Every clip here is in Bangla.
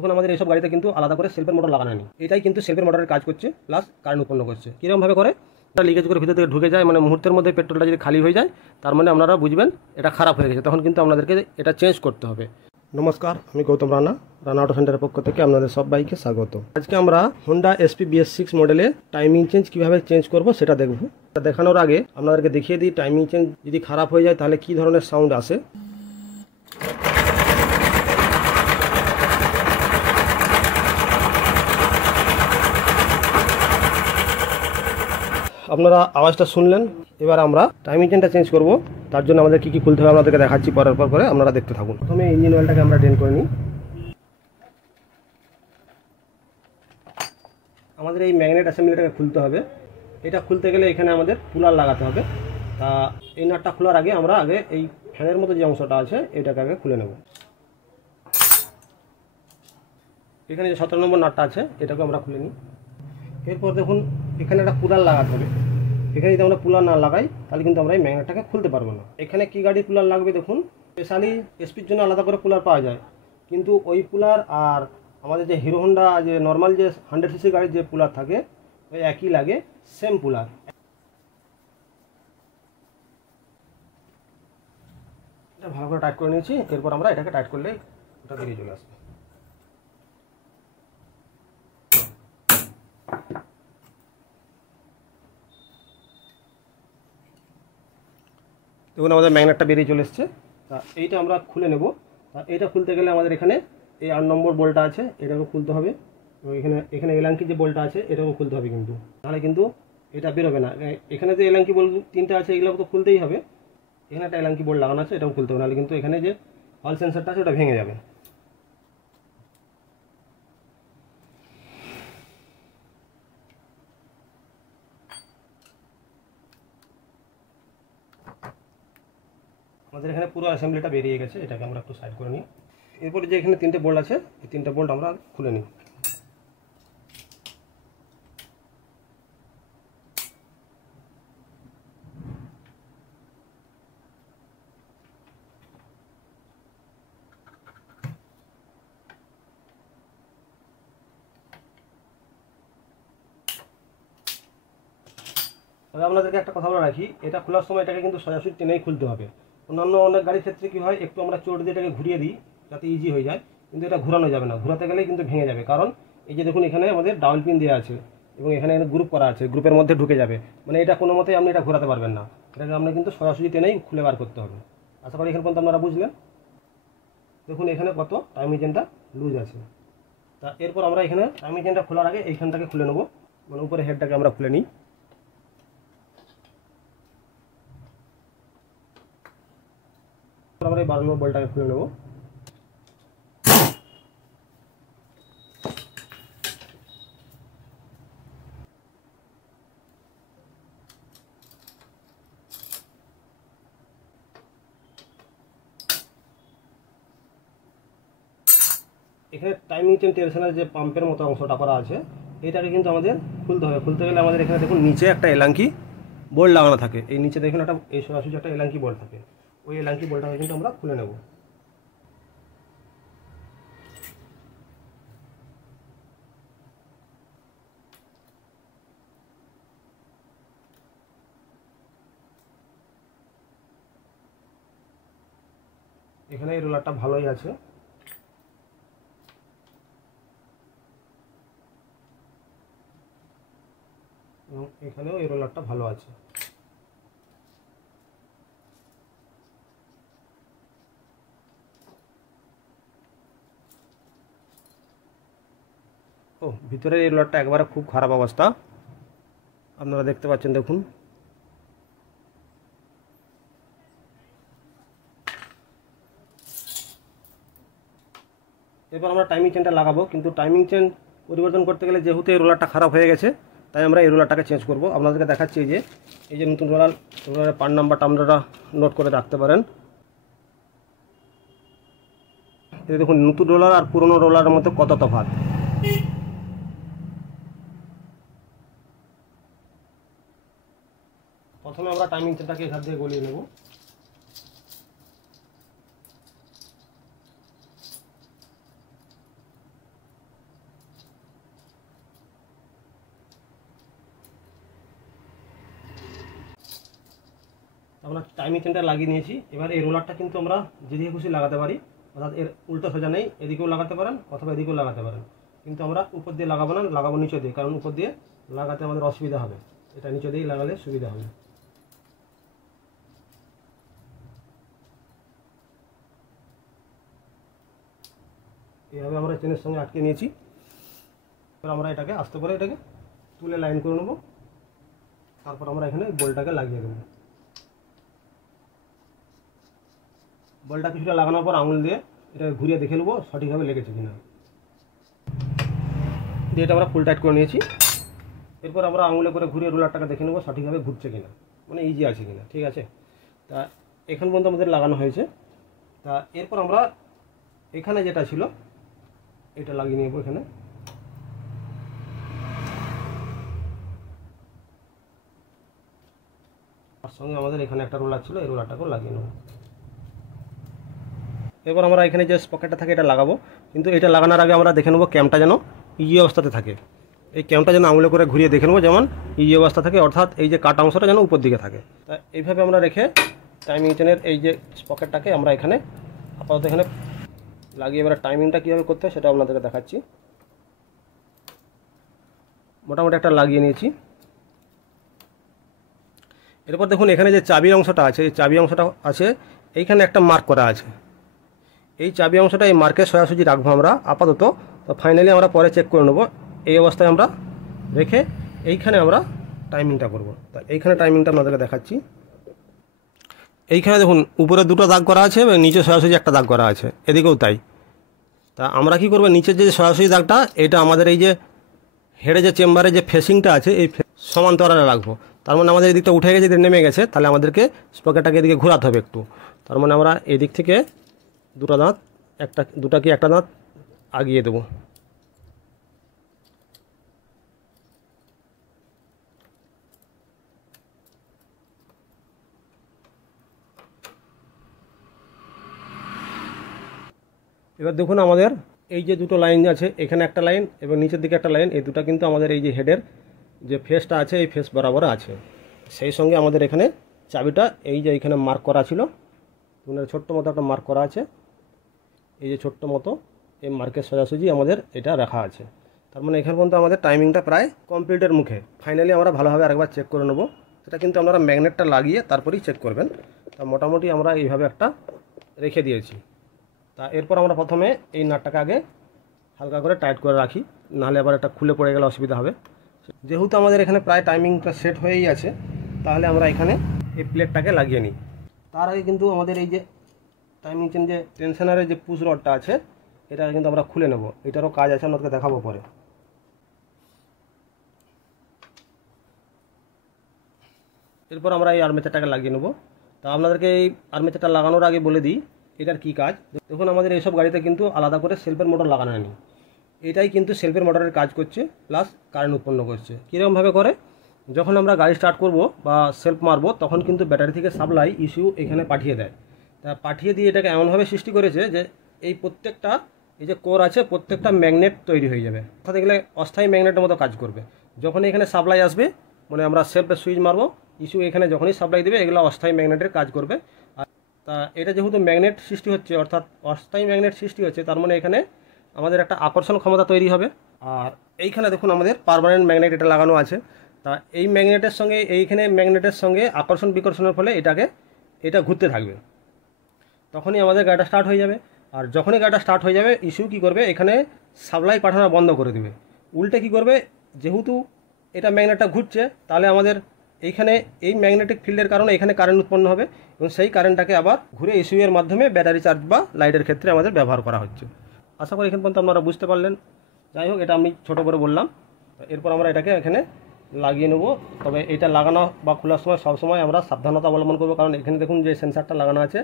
দেখুন আমাদের এইসব গাড়িতে কিন্তু আলাদা করে সেলফের মোটর লাগানো নেই, এটাই কিন্তু সেলফের মোটরের কাজ করছে প্লাস কারেন্ট উৎপন্ন করছে। কীরকমভাবে করে এটা লিকেজ করে ভিতর থেকে ঢুকে যায়, মানে মুহূর্তের মধ্যে পেট্রোলটা যদি খালি হয়ে যায় তার মানে আপনারা বুঝবেন এটা খারাপ হয়ে গেছে, তখন কিন্তু আপনাদেরকে এটা চেঞ্জ করতে হবে। নমস্কার, আমি গৌতম রানা, রানা অটো সেন্টারের পক্ষ থেকে আপনাদের সব বাইকে স্বাগত। আজকে আমরা হোন্ডা এসপি BS6 মডেলে টাইমিং চেঞ্জ কীভাবে চেঞ্জ করব সেটা দেখব। দেখানোর আগে আপনাদেরকে দেখিয়ে দিই টাইমিং চেঞ্জ যদি খারাপ হয়ে যায় তাহলে কী ধরনের সাউন্ড আসে। আপনারা আওয়াজটা শুনলেন, এবার আমরা টাইমিং চেনটা চেঞ্জ করব। তার জন্য আমাদের কী কী খুলতে হবে আপনাদেরকে দেখাচ্ছি পরের পর করে, আপনারা দেখতে থাকুন। প্রথমে ইঞ্জিন অয়েলটাকে আমরা ড্রেন করে নিই। আমাদের এই ম্যাগনেট অ্যাসেম্বলিটাকে খুলতে হবে। এটা খুলতে গেলে এখানে আমাদের পুলার লাগাতে হবে। তা এই নাটটা খোলার আগে আমরা এই ফ্যানের মতো যে অংশটা আছে এটাকে আগে খুলে নেব। এখানে যে 17 নম্বর নাটটা আছে এটাকে আমরা খুলে নিই। এরপর দেখুন এখানে একটা পুলার লাগাতে হবে। এখানে যদি আমরা পুলার না লাগাই তাহলে কিন্তু আমরা এই ম্যাগনেটটাকে খুলতে পারবো না। এখানে কি গাড়ি পুলার লাগবে দেখুন, স্পেশালি এসপির জন্য আলাদা করে পুলার পাওয়া যায়, কিন্তু ওই পুলার আর আমাদের যে হিরো হোন্ডা যে নর্মাল যে 100cc গাড়ির যে পুলার থাকে ওই একই লাগে, সেম পুলার। এটা ভালো করে টাইট করে নিয়েছি। এরপর আমরা এটাকে টাইট করলে ওটা বেরিয়ে চলে আসবে। দেখুন আমাদের ম্যাগনেটটা বেরিয়ে চলে এসছে। তা এইটা আমরা খুলে নেব। তা এইটা খুলতে গেলে আমাদের এখানে এই 8 নম্বর বোল্টটা আছে, এটাকে খুলতে হবে। এবং এখানে এলাঙ্কি যে বোল্টটা আছে এটাকেও খুলতে হবে, কিন্তু তাহলে কিন্তু এটা বেরোবে না। এখানে যে এলাঙ্কি বোল্ট 3টা আছে এগুলো তো খুলতেই হবে। এখানে একটা এলাঙ্কি বোল্ট লাগানো আছে, এটাও খুলতে হবে, নাহলে কিন্তু এখানে যে হল সেন্সারটা আছে ওটা ভেঙে যাবে। আমাদের এখানে পুরো অ্যাসেম্বলিটা বেরিয়ে গেছে, এটাকে আমরা একটু সাইড করে নিই। এরপরে যে এখানে 3টে বোল্ট আছে এই 3টে বোল্ট আমরা খুলে নিই। তবে আপনাদেরকে একটা কথা বলে রাখি, এটা খোলার সময় এটাকে কিন্তু সোজাসুজি টেনেই খুলতে হবে। অন্যান্য অনেক গাড়ির ক্ষেত্রে কী হয়, একটু আমরা চোট দিয়ে এটাকে ঘুরিয়ে দিই যাতে ইজি হয়ে যায়, কিন্তু এটা ঘোরানো যাবে না। ঘোরাতে গেলেই কিন্তু ভেঙে যাবে, কারণ এই যে দেখুন এখানে আমাদের ডাবল পিন দেওয়া আছে এবং এখানে গ্রুপ করা আছে, গ্রুপের মধ্যে ঢুকে যাবে, মানে এটা কোনো মতেই আপনি এটা ঘোরাতে পারবেন না। এটাকে আমরা কিন্তু সোজাসুজি টেনেই খুলে বার করতে হবে। আশা করি এখানে পর্যন্ত আপনারা বুঝলেন। দেখুন এখানে কত টাইমিং চেনটা লুজ আছে। তা এরপর আমরা এখানে টাইমিং চেনটা খোলার আগে এইখানটাকে খুলে নেবো, মানে উপরে হেডটাকে আমরা খুলে নিই। আমরা এই 12 নম্বর বলটাকে খুলে নেব। এখানে টাইমিং চেন টেনশনের যে পাম্পের মতো অংশটা করা আছে এটাকে কিন্তু আমাদের খুলতে হবে। খুলতে গেলে আমাদের এখানে দেখুন নিচে একটা এলাঙ্কি বোল্ট লাগানো থাকে, এই নিচে দেখুন একটা এই সোজাসুজি একটা এলাঙ্কি বোল্ট থাকে, ওই এলাঙ্কি বোল্টটাকে কিন্তু আমরা খুলে নেব। এখানে এই রোলারটা ভালোই আছে, এবং এখানেও এই রোলারটা ভালো আছে। ও ভিতরে এই রোলারটা একবারে খুব খারাপ অবস্থা, আপনারা দেখতে পাচ্ছেন। দেখুন এরপর আমরা টাইমিং চেনটা লাগাবো, কিন্তু টাইমিং চেন পরিবর্তন করতে গেলে যেহেতু এই রোলারটা খারাপ হয়ে গেছে তাই আমরা এই রোলারটাকে চেঞ্জ করব। আপনাদেরকে দেখাচ্ছি এই যে নতুন রোলারের পার্ট নাম্বারটা আপনারা নোট করে রাখতে পারেন। এই দেখুন নতুন রোলার আর পুরনো রোলারের মধ্যে কত তফাৎ। প্রথমে আমরা টাইমিং চেনটাকে এখান থেকে গলিয়ে নেব। আমরা টাইমিং চেনটা লাগিয়ে নিয়েছি। এবার এই রোলারটা কিন্তু আমরা যেদিকে খুশি লাগাতে পারি, অর্থাৎ এর উল্টো সোজা নেই, এদিকেও লাগাতে পারেন অথবা এদিকেও লাগাতে পারেন, কিন্তু আমরা উপর দিয়ে লাগাবো না, লাগাবো নিচে দিয়ে, কারণ উপর দিয়ে লাগাতে আমাদের অসুবিধা হবে, এটা নিচে দিয়েই লাগালে সুবিধা হবে। এইভাবে আমরা চেনের সঙ্গে আটকে নিয়েছি। এবার আমরা এটাকে আস্তে করে এটাকে তুলে লাইন করে নেবো, তারপর আমরা এখানে বলটাকে লাগিয়ে দেবো। বলটা কিছুটা লাগানোর পর আঙুল দিয়ে এটা ঘুরিয়ে দেখে নেবো সঠিকভাবে লেগেছে কিনা। দিয়ে এটা আমরা ফুল টাইট করে নিয়েছি। এরপর আমরা আঙুলে করে ঘুরিয়ে রোলারটাকে দেখে নেবো সঠিকভাবে ঘুরছে কিনা, মানে ইজি আছে কিনা। ঠিক আছে, তা এখন পর্যন্ত আমাদের লাগানো হয়েছে। তা এরপর আমরা এখানে যেটা ছিল এটা লাগিয়ে নেবো। এখানে তার সঙ্গে আমাদের এখানে একটা রোলার ছিল, এই রোলারটাকেও লাগিয়ে নেবো। এরপর আমরা এখানে যে স্পকেটটা থাকে এটা লাগাবো, কিন্তু এটা লাগানোর আগে আমরা দেখে নেবো ক্যামটা যেন ইজি অবস্থাতে থাকে। এই ক্যামটা যেন আঙুলে করে ঘুরিয়ে দেখে নেবো যেমন ইজি অবস্থা থাকে, অর্থাৎ এই যে কাটা অংশটা যেন উপর দিকে থাকে। তা এইভাবে আমরা রেখে টাইমিং চেনের এই যে স্পকেটটাকে আমরা এখানে আপাতত এখানে লাগিয়ে এবার টাইমিংটা কীভাবে করতে হয় সেটা আপনাদেরকে দেখাচ্ছি। মোটামুটি একটা লাগিয়ে নিয়েছি। এরপর দেখুন এখানে যে চাবি অংশটা আছে, এই চাবি অংশটা আছে এইখানে একটা মার্ক করা আছে। এই চাবি অংশটা এই মার্কে সোজাসুজি রাখবো আমরা আপাতত। তো ফাইনালি আমরা পরে চেক করে নেবো। এই অবস্থায় আমরা রেখে এইখানে আমরা টাইমিংটা করব। তা এইখানে টাইমিংটা আপনাদেরকে দেখাচ্ছি। এইখানে দেখুন উপরে দুটো দাগ করা আছে এবং নিচে সোজাসুজি একটা দাগ করা আছে, এদিকেও তাই। তা আমরা কি করব, নিচের যে সোজাসুজি দাগটা এটা আমাদের এই যে হেডে যে চেম্বারে যে ফেসিংটা আছে এই সমান্তরালে রাখবো। তার মানে আমাদের এদিকটা উঠে গেছে, নেমে গেছে, তাহলে আমাদেরকে স্পকেটটাকে এদিকে ঘোরাতে হবে একটু। তার মানে আমরা এদিক থেকে দুটো দাঁত একটা দাঁত আগিয়ে দেবো। এবার দেখুন আমাদের এই যে দুটো লাইন আছে, এখানে একটা লাইন এবং নিচের দিকে একটা লাইন, এই দুটো কিন্তু আমাদের এই যে হেডের যে ফেসটা আছে এই ফেস বরাবর আছে। সেই সঙ্গে আমাদের এখানে চাবিটা এই যে এখানে মার্ক করা ছিল, ছোট্ট মতো একটা মার্ক করা আছে, এই যে ছোট্ট মতো এই মার্কের সোজাসুজি আমাদের এটা রাখা আছে। তার মানে এখান পর্যন্ত আমাদের টাইমিংটা প্রায় কমপ্লিটের মুখে। ফাইনালি আমরা ভালোভাবে আরেকবার চেক করে নেবো। সেটা কিন্তু আপনারা ম্যাগনেটটা লাগিয়ে তারপরেই চেক করবেন। তা মোটামুটি আমরা এইভাবে একটা রেখে দিয়েছি। তা এরপর আমরা প্রথমে এই নাটটাকে আগে হালকা করে টাইট করে রাখি, নাহলে আবার এটা খুলে পড়ে গেলে অসুবিধা হবে। যেহেতু আমাদের এখানে প্রায় টাইমিংটা সেট হয়েই আছে, তাহলে আমরা এখানে এই প্লেটটাকে লাগিয়ে নিই। তার আগে কিন্তু আমাদের এই যে টাইমিং চেন যে টেনশনারের যে পুশ রডটা আছে এটা কিন্তু আমরা খুলে নেব। এটারও কাজ আছে, আপনাদেরকে দেখাবো পরে। এরপর আমরা এই আর্মেচারটাকে লাগিয়ে নেব। তা আপনাদেরকে এই আর্মেচারটা লাগানোর আগে বলে দিই এটার কি কাজ। দেখুন আমাদের এইসব গাড়িতে কিন্তু আলাদা করে সেলফের মোটর লাগানো নেই, এটাই কিন্তু সেলফের মোটরের কাজ করছে, প্লাস কারেন্ট উৎপন্ন করছে। কীরকমভাবে করে, যখন আমরা গাড়ি স্টার্ট করব বা সেলফ মারবো তখন কিন্তু ব্যাটারি থেকে সাপ্লাই ইস্যু এখানে পাঠিয়ে দেয়। তা পাঠিয়ে দিয়ে এটাকে এমনভাবে সৃষ্টি করেছে যে এই প্রত্যেকটা এই যে কোর আছে প্রত্যেকটা ম্যাগনেট তৈরি হয়ে যাবে, অর্থাৎ এগুলো অস্থায়ী ম্যাগনেটের মতো কাজ করবে। যখন এখানে সাপ্লাই আসবে, মানে আমরা সেলফের সুইচ মারবো, ইস্যু এখানে যখনই সাপ্লাই দেবে এগুলো অস্থায়ী ম্যাগনেটের কাজ করবে। আর তা এটা যেহেতু ম্যাগনেট সৃষ্টি হচ্ছে, অর্থাৎ অস্থায়ী ম্যাগনেট সৃষ্টি হচ্ছে, তার মানে এখানে আমাদের একটা আকর্ষণ ক্ষমতা তৈরি হবে। আর এইখানে দেখুন আমাদের পার্মানেন্ট ম্যাগনেট এটা লাগানো আছে। তা এই ম্যাগনেটের সঙ্গে এইখানে ম্যাগনেটের সঙ্গে আকর্ষণ বিকর্ষণের ফলে এটা ঘুরতে থাকবে, তখনই আমাদের গাড়িটা স্টার্ট হয়ে যাবে। আর যখনই গাড়িটা স্টার্ট হয়ে যাবে ইস্যু কী করবে, এখানে সাপ্লাই পাঠানো বন্ধ করে দেবে। উল্টে কী করবে, যেহেতু এটা ম্যাগনেটটা ঘুরছে, তাহলে আমাদের এইখানে এই ম্যাগনেটিক ফিল্ডের কারণে এখানে কারেন্ট উৎপন্ন হবে এবং সেই কারেন্টটাকে আবার ঘুরে ইস্যু এর মাধ্যমে ব্যাটারি চার্জ বা লাইটের ক্ষেত্রে আমাদের ব্যবহার করা হচ্ছে। আশা করি এখান পর্যন্ত আপনারা বুঝতে পারলেন। যাই হোক, এটা আমি ছোটো করে বললাম। এরপর আমরা এটাকে এখানে লাগিয়ে নেব। তবে এটা লাগানো বা খোলার সময় সবসময় আমরা সাবধানতা অবলম্বন করবো, কারণ এখানে দেখুন যে সেন্সারটা লাগানো আছে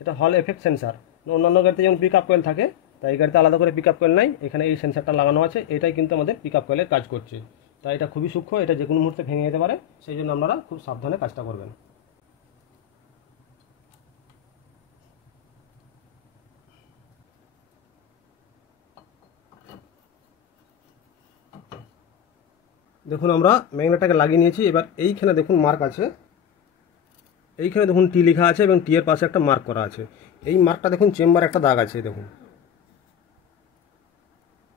এটা হল এফেক্ট সেন্সার। অন্যান্য গাড়িতে যেমন পিক আপ কয়েল থাকে, তাই এই গাড়িতে আলাদা করে পিক আপ কয়েল নাই, এখানে এই সেন্সারটা লাগানো আছে, এটাই কিন্তু আমাদের পিক আপ কয়েলের কাজ করছে। তাই এটা খুবই সূক্ষ্ম, এটা যে কোনো মুহূর্তে ভেঙে যেতে পারে, সেই জন্য আপনারা খুব সাবধানে কাজটা করবেন। দেখুন আমরা ম্যাগনেটটাকে লাগিয়ে নিয়েছি। এবার এইখানে দেখুন মার্ক আছে, এইখানে দেখুন টি লেখা আছে এবং টি এর পাশে একটা মার্ক করা আছে। এই মার্কটা দেখুন চেম্বার একটা দাগ আছে দেখুন,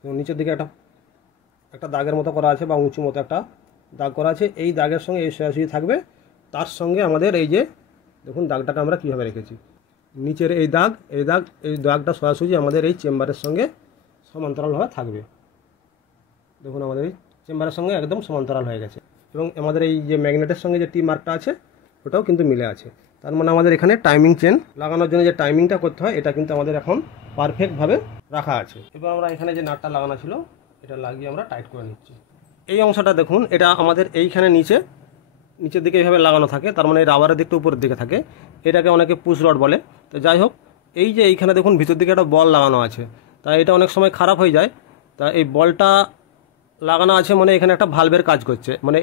নিচের দিকে একটা দাগের মতো করা আছে বা উঁচু মতো একটা দাগ করা আছে। এই দাগের সঙ্গে এই সোজাসুজি থাকবে, তার সঙ্গে আমাদের এই যে দেখুন দাগটাকে আমরা কীভাবে রেখেছি, নিচের এই দাগটা সোজাসুজি আমাদের এই চেম্বারের সঙ্গে সমান্তরালভাবে থাকবে। দেখুন আমাদের এই চেম্বারের সঙ্গে একদম সমান্তরাল হয়ে গেছে এবং আমাদের এই যে ম্যাগনেটের সঙ্গে যে টি মার্কটা আছে ওটাও কিন্তু মিলে আছে। তার মানে আমাদের এখানে টাইমিং চেন লাগানোর জন্য যে টাইমিংটা করতে হয় এটা কিন্তু আমাদের এখন পারফেক্টভাবে রাখা আছে। এবার আমরা এখানে যে নাটটা লাগানো ছিল এটা লাগিয়ে আমরা টাইট করে নিচ্ছি। এই অংশটা দেখুন, এটা আমাদের এইখানে নিচের দিকে এইভাবে লাগানো থাকে, তার মানে এই রাবারের দিকটা উপরের দিকে থাকে, এটাকে অনেকে পুশ রড বলে। তো যাই হোক, এই যে এইখানে দেখুন ভিতর দিকে একটা বল লাগানো আছে, তাই এটা অনেক সময় খারাপ হয়ে যায়। তা এই বলটা লাগানো আছে মানে এখানে একটা ভালভের কাজ করছে, মানে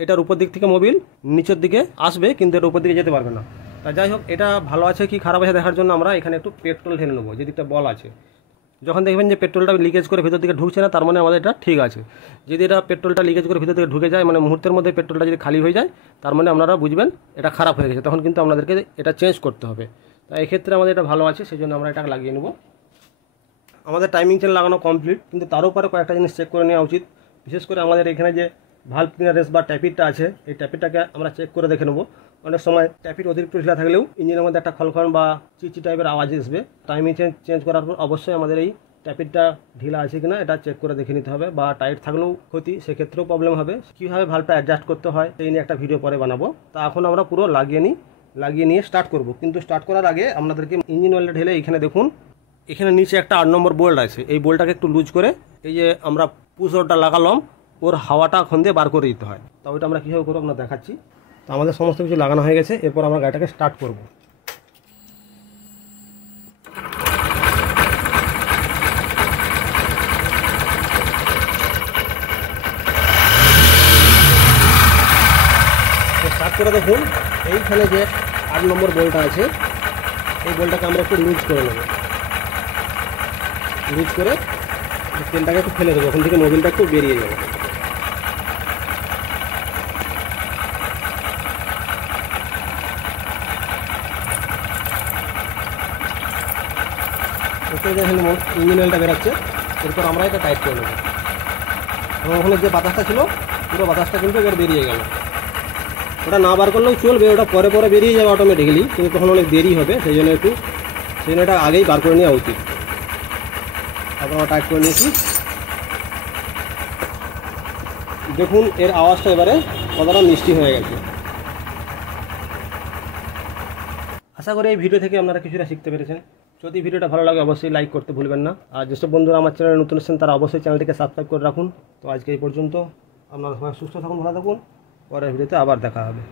এটার উপর দিক থেকে মোবিল নিচের দিকে আসবে কিন্তু এটা উপর দিকে যেতে পারবে না। তা যাই হোক, এটা ভালো আছে কি খারাপ আছে দেখার জন্য আমরা এখানে একটু পেট্রোল ঢেলে নেবো। যেদিকটা বল আছে, যখন দেখবেন যে পেট্রোলটা লিকেজ করে ভিতর দিকে ঢুকছে না, তার মানে আমাদের এটা ঠিক আছে। যদি এটা পেট্রোলটা লিকেজ করে ভিতর দিকে ঢুকে যায়, মানে মুহূর্তের মধ্যে পেট্রোলটা যদি খালি হয়ে যায়, তার মানে আপনারা বুঝবেন এটা খারাপ হয়ে গেছে, তখন কিন্তু আপনাদেরকে এটা চেঞ্জ করতে হবে। তাই এক্ষেত্রে আমাদের এটা ভালো আছে, সেই জন্য আমরা এটা লাগিয়ে নেব। আমাদের টাইমিং চেন লাগানো কমপ্লিট, কিন্তু তার উপরে কয়েকটা জিনিস চেক করে নেওয়া উচিত। বিশেষ করে আমাদের এখানে যে ভালভ ক্লিয়ারেন্স বা ট্যাপিটটা আছে, এই ট্যাপিটটাকে আমরা চেক করে দেখে নেবো। অনেক সময় ট্যাপিট অতিরিক্ত ঢিলা থাকলেও ইঞ্জিনের মধ্যে একটা খলখন বা চিচি টাইপের আওয়াজ আসবে। টাইমিং চেঞ্জ করার পর অবশ্যই আমাদের এই ট্যাপিটটা ঢিলা আছে কিনা এটা চেক করে দেখে নিতে হবে, বা টাইট থাকলেও ক্ষতি, সেক্ষেত্রেও প্রবলেম হবে। কীভাবে ভালভটা অ্যাডজাস্ট করতে হয় সেই নিয়ে একটা ভিডিও পরে বানাবো। তা এখন আমরা পুরো লাগিয়ে নিয়ে স্টার্ট করব। কিন্তু স্টার্ট করার আগে আপনাদেরকে ইঞ্জিন অয়েলটা ঢেলে এখানে দেখুন, এখানে নিচে একটা 8 নম্বর বোল্ট আছে, এই বোল্টটাকে একটু লুজ করে এই যে আমরা পুশ রডটা লাগালাম ওর হাওয়াটা ওখান দিয়ে বার করে দিতে হয়। তা ওইটা আমরা কীভাবে করবো আমরা দেখাচ্ছি। তো আমাদের সমস্ত কিছু লাগানো হয়ে গেছে, এরপর আমরা গাড়িটাকে স্টার্ট করব। স্টার্ট করে দেখুন, এইখানে যে 8 নম্বর বোল্টটা আছে এই বোল্টটাকে আমরা একটু লুজ করে নেব। লুজ করে তেলটাকে একটু ফেলে দেবো, ওখান থেকে মোবিলটা একটু বেরিয়ে যাবে। ওকে, দেখেন ইঞ্জিন অয়েলটা বেরোচ্ছে। এরপর আমরা এটা টাইট করে নেব এবং ওখানে যে বাতাসটা ছিল পুরো বাতাসটা কিন্তু এবার বেরিয়ে গেল। ওটা না বার করলেও চলবে, ওটা পরে বেরিয়ে যাবে অটোমেটিক্যালি, কিন্তু তখন অনেক দেরি হবে, সেই জন্য এটা আগেই বার করে নেওয়া উচিত। তারপর আমরা টাইট করে নিয়েছি। দেখুন এর আওয়াজটা এবারে কতটা মিষ্টি হয়ে গেছে। আশা করি এই ভিডিও থেকে আপনারা কিছুটা শিখতে পেরেছেন। যদি ভিডিওটা ভালো লাগে অবশ্যই লাইক করতে ভুলবেন না, আর যেসব বন্ধুরা আমার চ্যানেলে নতুন এসেছেন তারা অবশ্যই চ্যানেলটিকে সাবস্ক্রাইব করে রাখুন। তো আজকে এই পর্যন্ত, আপনারা সবাই সুস্থ থাকুন, ভালো থাকুন, পরের ভিডিওতে আবার দেখা হবে।